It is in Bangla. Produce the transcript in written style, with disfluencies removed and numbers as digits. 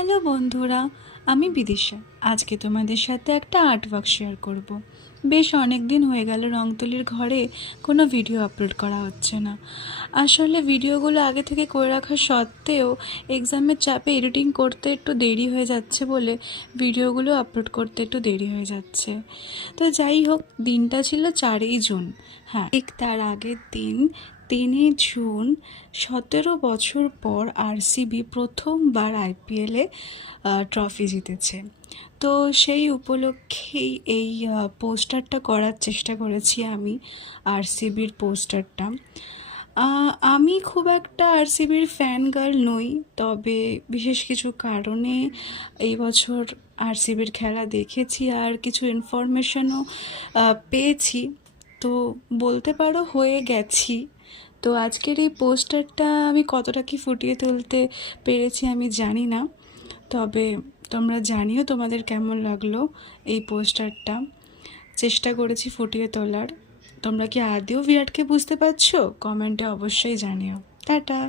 হ্যালো বন্ধুরা, আমি বিদিশা। আজকে তোমাদের সাথে একটা আর্ট ওয়ার্ক শেয়ার করব। বেশ অনেক দিন হয়ে গেল রংতুলির ঘরে কোনো ভিডিও আপলোড করা হচ্ছে না। আসলে ভিডিওগুলো আগে থেকে করে রাখা সত্ত্বেও এক্সামের চাপে এডিটিং করতে একটু দেরি হয়ে যাচ্ছে বলে ভিডিওগুলো আপলোড করতে একটু দেরি হয়ে যাচ্ছে। তো যাই হোক, দিনটা ছিল 4ই জুন। হ্যাঁ, ঠিক তার আগের দিন 3ই জুন 17 বছর পর আরসিবি প্রথমবার আইপিএলে ট্রফি জিতেছে। তো সেই উপলক্ষেই এই পোস্টারটা করার চেষ্টা করেছি আমি, আরসিবির পোস্টারটা। আমি খুব একটা আরসিবির ফ্যান গার্ল নই, তবে বিশেষ কিছু কারণে এই বছর আরসিবির খেলা দেখেছি আর কিছু ইনফরমেশনও পেয়েছি। তো বলতে পারো হয়ে গেছি। তো আজকের এই পোস্টারটা আমি কতটা কি ফুটিয়ে তুলতে পেরেছি আমি জানি না, তবে তোমরা জানিও তোমাদের কেমন লাগলো এই পোস্টারটা। চেষ্টা করেছি ফুটিয়ে তোলার। তোমরা কি আদৌ বিরাটকে বুঝতে পারছো? কমেন্টে অবশ্যই জানিও। টাটা।